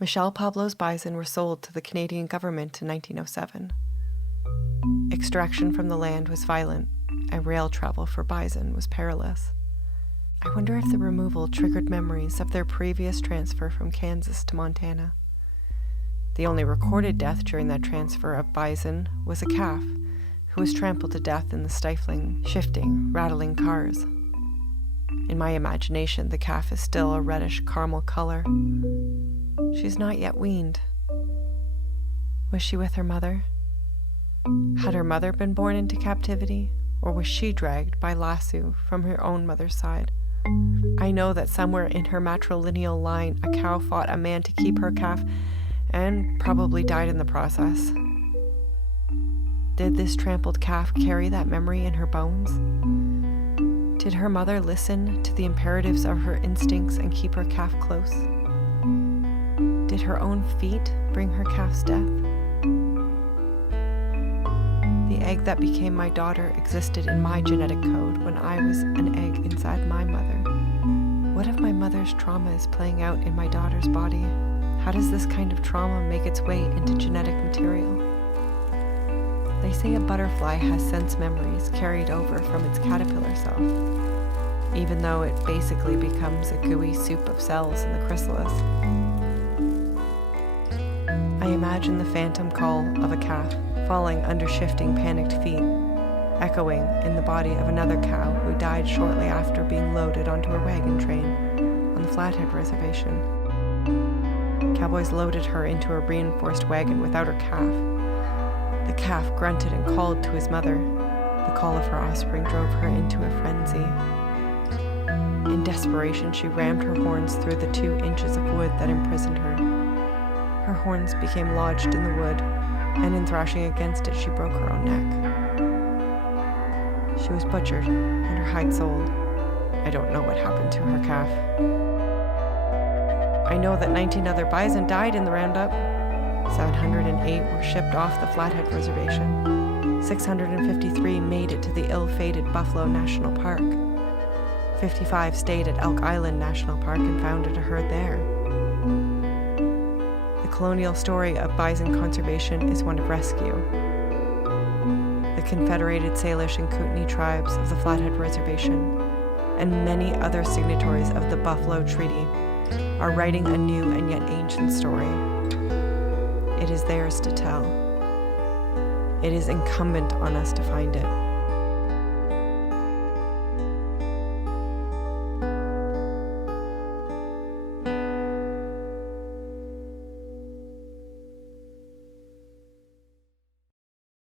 Michel Pablo's bison were sold to the Canadian government in 1907. Extraction from the land was violent, and rail travel for bison was perilous. I wonder if the removal triggered memories of their previous transfer from Kansas to Montana. The only recorded death during that transfer of bison was a calf who was trampled to death in the stifling, shifting, rattling cars. In my imagination, the calf is still a reddish caramel color. She's not yet weaned. Was she with her mother? Had her mother been born into captivity, or was she dragged by lasso from her own mother's side? I know that somewhere in her matrilineal line, a cow fought a man to keep her calf, and probably died in the process. Did this trampled calf carry that memory in her bones? Did her mother listen to the imperatives of her instincts and keep her calf close? Did her own feet bring her calf's death? The egg that became my daughter existed in my genetic code when I was an egg inside my mother. What if my mother's trauma is playing out in my daughter's body? How does this kind of trauma make its way into genetic material? They say a butterfly has sense memories carried over from its caterpillar self, even though it basically becomes a gooey soup of cells in the chrysalis. I imagine the phantom call of a calf falling under shifting, panicked feet, echoing in the body of another cow who died shortly after being loaded onto a wagon train on the Flathead Reservation. Cowboys loaded her into a reinforced wagon without her calf. The calf grunted and called to his mother. The call of her offspring drove her into a frenzy. In desperation, she rammed her horns through the 2 inches of wood that imprisoned her. Her horns became lodged in the wood, and in thrashing against it, she broke her own neck. She was butchered, and her hide sold. I don't know what happened to her calf. I know that 19 other bison died in the roundup. 708 were shipped off the Flathead Reservation. 653 made it to the ill-fated Buffalo National Park. 55 stayed at Elk Island National Park and founded a herd there. The colonial story of bison conservation is one of rescue. The Confederated Salish and Kootenai tribes of the Flathead Reservation and many other signatories of the Buffalo Treaty are writing a new and yet ancient story. It is theirs to tell. It is incumbent on us to find it.